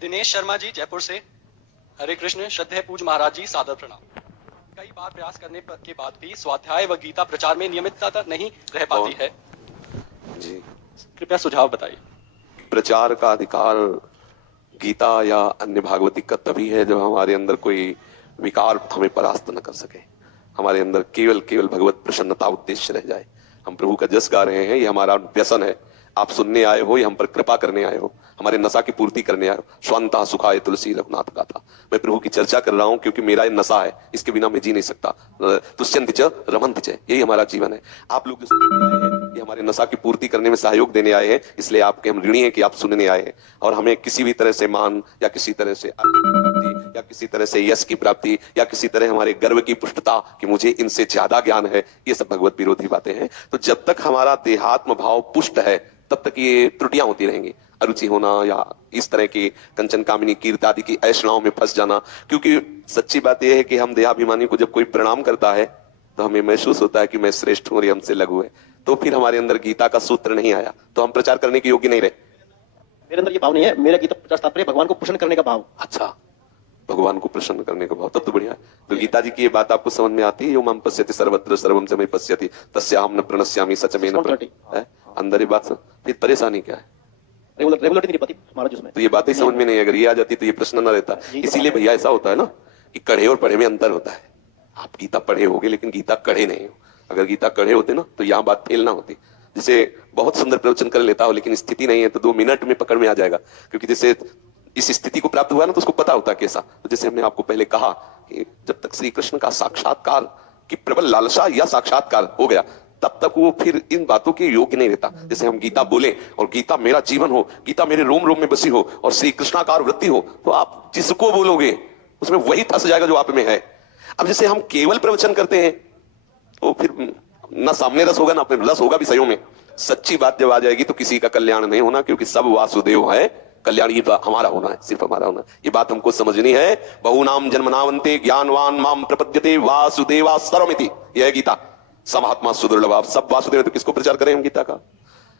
दिनेश शर्मा जी, जयपुर से। हरे कृष्ण। श्रद्धेय पूज्य महाराज जी, सादर प्रणाम। कई बार प्रयास करने के बाद भी स्वाध्याय व गीता प्रचार में नियमितता नहीं रह पाती है जी। कृपया सुझाव बताइए। प्रचार का अधिकार गीता या अन्य भागवतिक का तभी है जब हमारे अंदर कोई विकार हमें परास्त न कर सके, हमारे अंदर केवल केवल भगवत प्रसन्नता उद्देश्य रह जाए। हम प्रभु का जस गा रहे हैं, ये हमारा व्यसन है। आप सुनने आए हो या हम पर कृपा करने आए हो, हमारे नशा की पूर्ति करने आए हो। स्वांता सुखाय तुलसी रघुनाथ का था। मैं प्रभु की चर्चा कर रहा हूं क्योंकि मेरा ये नशा है, इसके बिना मैं जी नहीं सकता। तुष्यंति च रमन्ति च, यही हमारा जीवन है। आप लोग जो सुनने आए हैं, ये हमारे नशा की पूर्ति करने में सहयोग देने आए हैं, इसलिए आपके हम ऋणी हैं कि आप सुनने आए हैं। और हमें किसी भी तरह से मान या किसी तरह से प्राप्ति या किसी तरह से यश की प्राप्ति या किसी तरह हमारे गर्व की पुष्टता कि मुझे इनसे ज्यादा ज्ञान है, ये सब भगवत विरोधी बातें हैं। तो जब तक हमारा देहात्म भाव पुष्ट है तब तक ये त्रुटियां होती रहेंगी। अरुचि होना या इस तरह की कंचन कामिनी कीर्ति आदि की ऐषणाओं में फंस जाना। क्योंकि सच्ची बात यह है कि हम देहाभिमानी को जब कोई प्रणाम करता है तो हमें महसूस होता है कि मैं श्रेष्ठ हूं और ये हमसे लघु है, तो फिर हमारे अंदर गीता का सूत्र नहीं आया, तो हम प्रचार करने के योग्य नहीं रहे। मेरे अंदर ये भाव नहीं है। मेरा गीता प्रचार तात्पर्य भगवान को प्रसन्न करने का भाव। अच्छा, भगवान को प्रसन्न करने का भाव, तब तो बढ़िया है। तो गीता जी की ये बात आपको समझ में आती है, यो माम पश्यति सर्वत्र सर्वम च मयि पश्यति तस्याहं न प्रणश्यामि सच में न प्रणश्यामि। अंदर ये बात फिर परेशानी क्या है? रेगुलरिटी नहीं पाती महाराज उसमें। तो ये बातें समझ में नहीं, अगर ये आ जाती तो ये प्रश्न न रहता। इसीलिए भैया ऐसा होता है ना कि कढ़े और पढ़े में अंतर होता है। आप गीता पढ़े होगे लेकिन गीता कढ़े नहीं हो। अगर गीता कढ़े होते ना तो यहाँ बात फेल ना होती। जैसे बहुत सुंदर प्रवचन कर लेता हो लेकिन स्थिति नहीं है तो 2 मिनट में पकड़ में आ जाएगा, क्योंकि जैसे इस स्थिति को प्राप्त हुआ ना तो उसको पता होता है कैसा। तो जैसे हमने आपको पहले कहा कि जब तक श्री कृष्ण का साक्षात्कार की प्रबल लालसा या साक्षात्कार हो गया तब तक वो फिर इन बातों के योग्य नहीं रहता। जैसे हम गीता बोले और गीता मेरा जीवन हो, गीता मेरे रोम रोम में बसी हो और श्री कृष्णाकार वृत्ति हो, तो आप जिसको बोलोगे उसमें वही फंस जाएगा जो आप में है। अब जैसे हम केवल प्रवचन करते हैं तो फिर ना सामने रस होगा ना अपने रस होगा विषयों में। सच्ची बात जब आ जाएगी तो किसी का कल्याण नहीं होना, क्योंकि सब वासुदेव है। कल्याण ये हमारा होना है, सिर्फ हमारा होना है। ये बात हमको समझनी है। बहुनाम जन्मनावन्ते ज्ञानवान माम प्रपद्यते वासुदेवा सर्वमिति, यह है गीता। समात्मा सुदुर्लभ। आप सब वासुदेव, तो किसको प्रचार करें हम गीता का?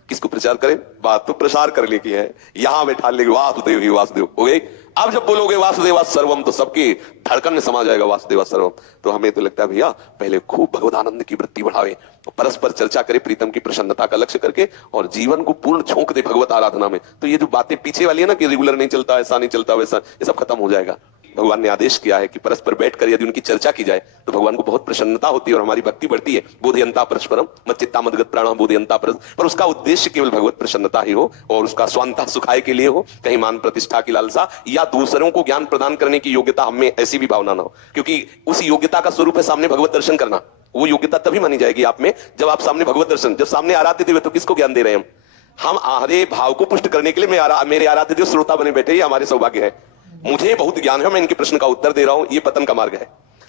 किसको प्रचार करें? बात तो प्रसार करने की है। यहां बैठा लेंगे वासुदेव ही वासुदेव हो गए। अब जब बोलोगे वासुदेवा सर्वम तो सबकी धड़कन में समा जाएगा वासुदेवा सर्वम। तो हमें तो लगता है भैया पहले खूब भगवदानंद की वृत्ति बढ़ावे, तो परस्पर चर्चा करे प्रीतम की प्रसन्नता का लक्ष्य करके और जीवन को पूर्ण झोंक दे भगवत आराधना में। तो ये जो बातें पीछे वाली है ना कि रेगुलर नहीं चलता, ऐसा नहीं चलता, वैसा, ये सब खत्म हो जाएगा। भगवान ने आदेश किया है कि परस्पर बैठकर यदि उनकी चर्चा की जाए तो भगवान को बहुत प्रसन्नता होती है और हमारी भक्ति बढ़ती है। बोधयंता परस्परम मच्चित्ता मदगत प्राणा बोधयंता पर उसका उद्देश्य केवल भगवत प्रसन्नता ही हो और उसका स्वांता सुखाय के लिए हो, कहीं मान प्रतिष्ठा की लालसा या दूसरों को ज्ञान प्रदान करने की योग्यता हमें ऐसी भी भावना ना हो। क्योंकि उस योग्यता का स्वरूप है सामने भगवत दर्शन करना। वो योग्यता तभी मानी जाएगी आप में जब आप सामने भगवत दर्शन, जब सामने आराध्य देव, तो किसको ज्ञान दे रहे हैं हम आधे भाव को पुष्ट करने के लिए मेरे आराध्य देव श्रोता बने बैठे, ये हमारे सौभाग्य है। मुझे बहुत ज्ञान है, मैं इनके प्रश्न का उत्तर दे रहा हूं, ये पतन का मार्ग है।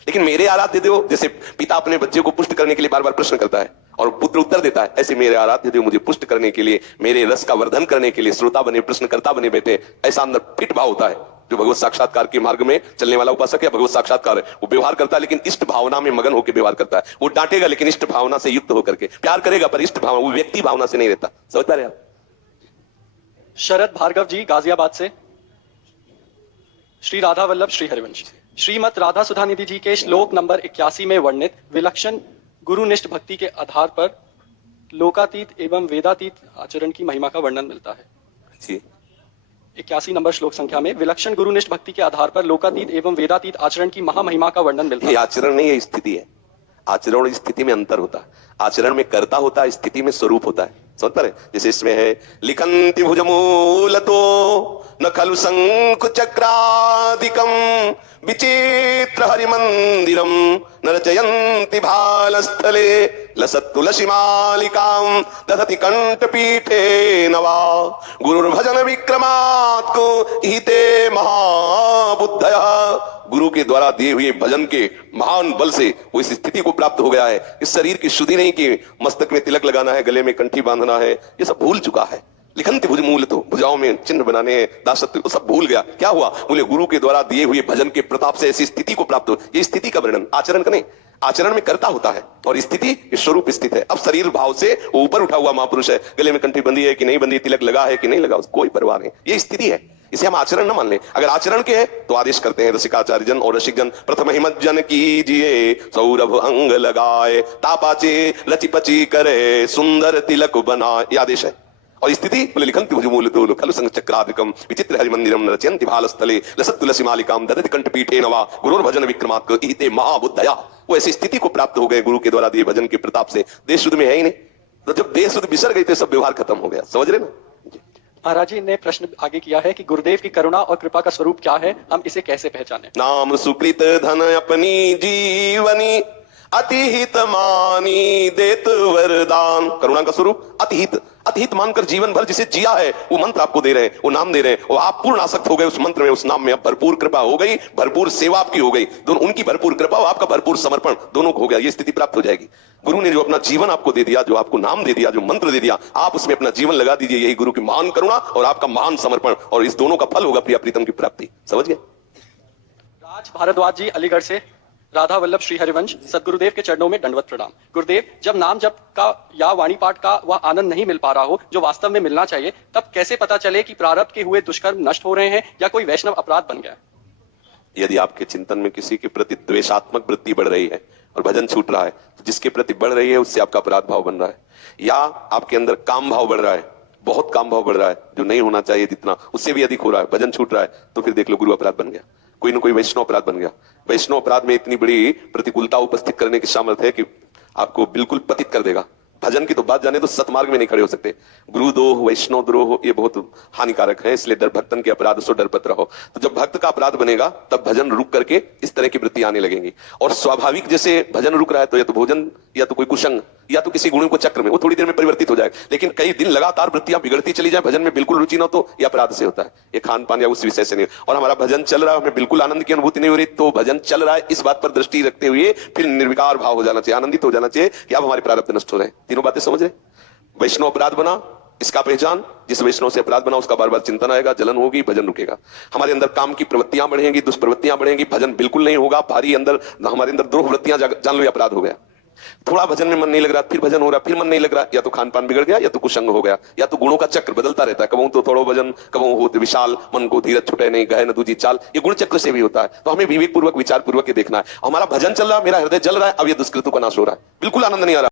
लेकिन मेरे आराध्य देव, जैसे पिता अपने बच्चे को पुष्ट करने के लिए बार बार प्रश्न करता है और पुत्र उत्तर देता है, ऐसे मेरे आराध्य देव मुझे पुष्ट करने के लिए, मेरे रस का वर्धन करने के लिए श्रोता बने, प्रश्नकर्ता बने बैठे। ऐसा अंदर फिट भाव होता है। जो भगवत साक्षात्कार के मार्ग में चलने वाला उपासक है, भगवत साक्षात्कार है, वो व्यवहार करता है लेकिन इष्ट भावना में मगन होकर व्यवहार करता है। वो डांटेगा लेकिन इष्ट भावना से युक्त होकर के प्यार करेगा, पर इष्ट भावना, वो व्यक्ति भावना से नहीं रहता। समझ पा रहे आप? शरद भार्गव जी, गाजियाबाद से। श्री राधा वल्लभ श्री हरिवंश। श्रीमत राधा सुधा निधि जी के श्लोक नंबर 81 में वर्णित विलक्षण गुरुनिष्ठ भक्ति के आधार पर लोकातीत एवं वेदातीत आचरण की महिमा का वर्णन मिलता है जी। 81 नंबर श्लोक संख्या में विलक्षण गुरुनिष्ठ भक्ति के आधार पर लोकातीत एवं वेदातीत आचरण की महामहिमा का वर्णन मिलता है। आचरण नहीं है, स्थिति है। आचरण और स्थिति में अंतर होता है। आचरण में कर्ता होता है, स्थिति में स्वरूप होता है। समझ पा रहे? जैसे इसमें है लिखन्ति भुजमूलतो न खलु शंख चक्रादिकम विचित्र हरिमंदिरम न रचयन्ति भालस्थले लसत् तुलसी मालिकां दधति कंठपीठे नवा गुरुर्भजन विक्रमात् को हिते महाबुद्धयः। गुरु के द्वारा दिए हुए भजन के महान बल से वो इस स्थिति को प्राप्त हो गया है। इस शरीर की शुद्धि नहीं कि मस्तक में तिलक लगाना है, गले में कंठी बांधना है, ये सब भूल चुका है। लिखन्ति भुज मूल, तो भुजाओं में चिन्ह बनाने हैं, दासत्व, वो सब भूल गया। क्या हुआ? बोले गुरु के द्वारा दिए हुए भजन के प्रताप से ऐसी स्थिति को प्राप्त हो। ये स्थिति का वर्णन, आचरण का नहीं। आचरण में कर्ता होता है और स्थिति स्वरूप स्थित है। अब शरीर भाव से ऊपर उठा हुआ महापुरुष है, गले में कंठी बंधी है कि नहीं बंधी, तिलक लगा है कि नहीं लगा, कोई परवाह नहीं, ये स्थिति है। इसे हम आचरण न मान लें। अगर आचरण के है तो आदेश करते हैं रसिकाचार्य जन और रसिक जन, प्रथम हिमत जन कीजिए सौरभ अंग लगाए, तापाचे लची पची करे सुंदर तिलक बनाए, ये आदेश है। और स्थिति बोले लिखंति भुजमूलतो खलु संग चक्रादिकम विचित्र हरि मंदिरम रचयन्ति भालस्थले लसत तुलसी मालिकाम ददति कंठपीठे नवा गुरुर भजन विक्रमात् इहिते महाबुद्धया। वो ऐसी स्थिति को प्राप्त हो गए गुरु के द्वारा दिए भजन के प्रताप से। देश शुद्ध में है ही नहीं, तो जब देश शुद्ध बिसर गई तो सब व्यवहार खत्म हो गया। समझ रहे ना? महाराज जी ने प्रश्न आगे किया है कि गुरुदेव की करुणा और कृपा का स्वरूप क्या है, हम इसे कैसे पहचानें? नाम सुकृत धन अपनी जीवनी अतिहित मानी देत वरदान। करुणा का स्वरूप अतिहित, अतिहित मानकर जीवन भर जिसे जिया है वो मंत्र आपको दे रहे हैं, वो नाम दे रहे हैं, और आप पूर्ण आसक्त हो गए उस मंत्र में, उस नाम में। अब भरपूर कृपा हो गई, भरपूर सेवा आपकी हो गई, दोनों उनकी भरपूर कृपा और आपका भरपूर समर्पण दोनों को हो गया। ये स्थिति प्राप्त हो जाएगी। गुरु ने जो अपना जीवन आपको दे दिया, जो आपको नाम दे दिया, जो मंत्र दे दिया, आप उसमें अपना जीवन लगा दीजिए। यही गुरु की महान करुणा और आपका महान समर्पण, और इस दोनों का फल होगा प्रिया प्रीतम की प्राप्ति। समझ गए? राज भारद्वाज जी अलीगढ़ से, राधा वल्लभ श्री हरिवंश, सदगुरुदेव के चरणों में दंडवत प्रणाम। गुरुदेव, जब नाम जप का या वाणी पाठ का वह आनंद नहीं मिल पा रहा हो जो वास्तव में मिलना चाहिए, तब कैसे पता चले कि प्रारब्ध के हुए दुष्कर्म नष्ट हो रहे हैं या कोई वैष्णव अपराध बन गया? यदि आपके चिंतन में किसी के प्रति द्वेषात्मक वृत्ति बढ़ रही है और भजन छूट रहा है, तो जिसके प्रति बढ़ रही है उससे आपका अपराध भाव बन रहा है, या आपके अंदर काम भाव बढ़ रहा है, बहुत काम भाव बढ़ रहा है जो नहीं होना चाहिए जितना, उससे भी अधिक हो रहा है, भजन छूट रहा है, तो फिर देख लो गुरु अपराध बन गया, कोई ना कोई वैष्णव अपराध बन गया। वैष्णव अपराध में इतनी बड़ी प्रतिकूलता उपस्थित करने की सामर्थ्य है कि आपको बिल्कुल पतित कर देगा। भजन की तो बात जाने तो सतमार्ग में नहीं खड़े हो सकते। गुरुद्रोह, वैष्णव द्रोह ये बहुत हानिकारक है, इसलिए डर भक्तन के अपराध से डरपत रहो। तो जब भक्त का अपराध बनेगा तब भजन रुक करके इस तरह की वृत्ति आने लगेंगी। और स्वाभाविक जैसे भजन रुक रहा है तो या तो भोजन या तो कोई कुसंग या तो किसी गुणों को चक्र में वो थोड़ी देर में परिवर्तित हो जाएगा, लेकिन कई दिन लगातार वृत्तियां बिगड़ती चली जाए, भजन में बिल्कुल रुचि न हो, तो यह अपराध से होता है। ये खान पान या उस विषय से नहीं। और हमारा भजन चल रहा है, हमें बिल्कुल आनंद की अनुभूति नहीं हो रही, तो भजन चल रहा है इस बात पर दृष्टि रखते हुए फिर निर्विकार भाव हो जाना चाहिए, आनंदित हो जाना चाहिए कि अब हमारे प्रारब्ध नष्ट हो रहे हैं। तीनों बातें समझ रहे? वैष्णव अपराध बना, इसका पहचान, जिस वैष्णव से अपराध बना उसका बार बार चिंतन आएगा, जलन होगी, भजन रुकेगा। हमारे अंदर काम की प्रवृत्तियां बढ़ेंगी, दुष्प्रवृत्तियां बढ़ेंगी, भजन बिल्कुल नहीं होगा, भारी अंदर हमारे अंदर द्रोह वृत्तियां, जान लो अपराध हो गया। थोड़ा भजन में मन नहीं लग रहा, फिर भजन हो रहा, फिर मन नहीं लग रहा, या तो खान पान बिगड़ गया या तो कुसंग हो गया, या तो गुणों का चक्र बदलता रहता है, कबहू तो थोड़ा भजन, कबहू हो विशाल, मन को धीरज छुटे नहीं, गए न दूजी चाल, ये गुण चक्र से भी होता है। तो हमें विवेक पूर्वक विचार पूर्वक देखना है। हमारा भजन चल रहा है, मेरा हृदय जल रहा है, अब ये दुष्कृतों का नाश हो रहा है, बिल्कुल आनंद नहीं आ रहा।